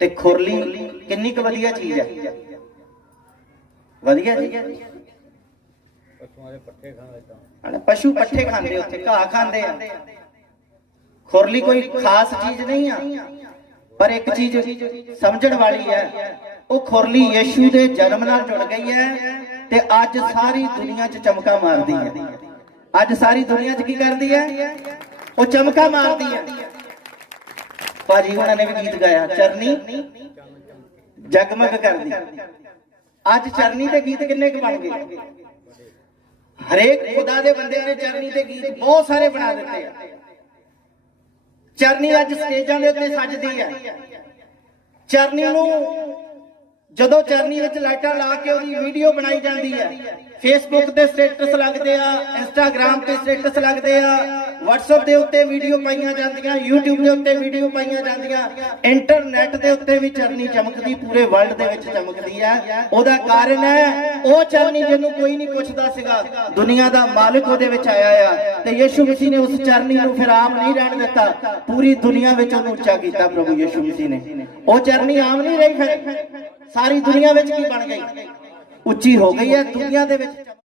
ਤੇ ਖੁਰਲੀ ਕਿੰਨੀ ਕੁ ਵਧੀਆ ਚੀਜ਼ ਹੈ? ਵਧੀਆ ਜੀ। ਪਸ਼ੂਆਂ ਦੇ ਪੱਠੇ ਖਾਂਦੇ ਤਾਂ ਪਸ਼ੂ ਪੱਠੇ ਖਾਂਦੇ ਉੱਥੇ, ਘਾਹ ਖਾਂਦੇ ਆ। ਖੁਰਲੀ ਕੋਈ ਖਾਸ ਚੀਜ਼ ਨਹੀਂ ਆ, ਪਰ ਇੱਕ ਚੀਜ਼ ਸਮਝਣ ਵਾਲੀ ਹੈ, ਉਹ ਖੁਰਲੀ ਯੀਸ਼ੂ ਦੇ ਜਨਮ ਨਾਲ ਜੁੜ ਗਈ ਹੈ ਤੇ ਅੱਜ ਸਾਰੀ ਦੁਨੀਆ 'ਚ ਚਮਕਾ ਮਾਰਦੀ ਹੈ। ਅੱਜ ਸਾਰੀ ਦੁਨੀਆ 'ਚ ਕੀ ਕਰਦੀ ਹੈ? ਉਹ ਚਮਕਾ ਮਾਰਦੀ ਹੈ। ਭਾਜੀ ਉਹਨਾਂ ਨੇ ਵੀ ਗੀਤ ਗਾਇਆ, ਚਰਨੀ ਜਗਮਗ ਕਰਦੀ। ਅੱਜ ਚਰਨੀ ਤੇ ਗੀਤ ਕਿੰਨੇ ਕੁ ਬਣ ਗਏ? ਹਰੇਕ ਖੁਦਾ ਦੇ ਬੰਦੇ ਨੇ ਚਰਨੀ ਤੇ ਗੀਤ ਬਹੁਤ ਸਾਰੇ ਬਣਾ ਦਿੱਤੇ ਆ। ਚਰਨੀ ਅੱਜ ਸਟੇਜਾਂ ਦੇ ਉੱਤੇ ਸੱਜਦੀ ਹੈ ਚਰਨੀ ਨੂੰ ਜਦੋਂ ਚਰਨੀ ਵਿੱਚ ਲਾਈਟਾਂ ਲਾ ਕੇ ਉਹਦੀ ਵੀਡੀਓ ਬਣਾਈ ਜਾਂਦੀ ਹੈ ਫੇਸਬੁੱਕ ਤੇ ਸਟੇਟਸ ਲੱਗਦੇ ਆ ਇੰਸਟਾਗ੍ਰam ਤੇ ਸਟੇਟਸ ਲੱਗਦੇ ਆ WhatsApp ਦੇ ਉੱਤੇ ਵੀਡੀਓ ਪਾਈਆਂ ਜਾਂਦੀਆਂ, YouTube ਦੇ ਉੱਤੇ ਵੀਡੀਓ ਪਾਈਆਂ ਜਾਂਦੀਆਂ ਇੰਟਰਨੈਟ ਦੇ ਉੱਤੇ ਵੀ ਚਰਨੀ ਚਮਕਦੀ, ਪੂਰੇ ਵਰਲਡ ਦੇ ਵਿੱਚ ਚਮਕਦੀ ਹੈ। ਉਹਦਾ ਕਾਰਨ ਹੈ, ਉਹ ਚਰਨੀ ਜਿਹਨੂੰ ਕੋਈ ਨਹੀਂ ਪੁੱਛਦਾ ਸੀਗਾ, ਦੁਨੀਆ ਦਾ ਮਾਲਕ ਉਹਦੇ ਵਿੱਚ ਆਇਆ ਆ ਤੇ ਯੀਸ਼ੂ ਮਸੀਹ ਨੇ ਉਸ ਚਰਨੀ ਨੂੰ ਫਿਰ ਆਮ ਨਹੀਂ ਰਹਿਣ ਦਿੱਤਾ, ਪੂਰੀ ਦੁਨੀਆ ਵਿੱਚ ਉਹਨੂੰ ਉੱਚਾ ਕੀਤਾ ਪ੍ਰਭੂ ਯੀਸ਼ੂ ਮਸੀਹ ਨੇ। ਉਹ ਚਰਨੀ ਆਮ ਨਹੀਂ ਰਹੀ ਫਿਰ, ਸਾਰੀ ਦੁਨੀਆ ਵਿੱਚ ਕੀ ਬਣ ਗਈ? ਉੱਚੀ ਹੋ ਗਈ ਹੈ, ਦੁਨੀਆ ਦੇ ਵਿੱਚ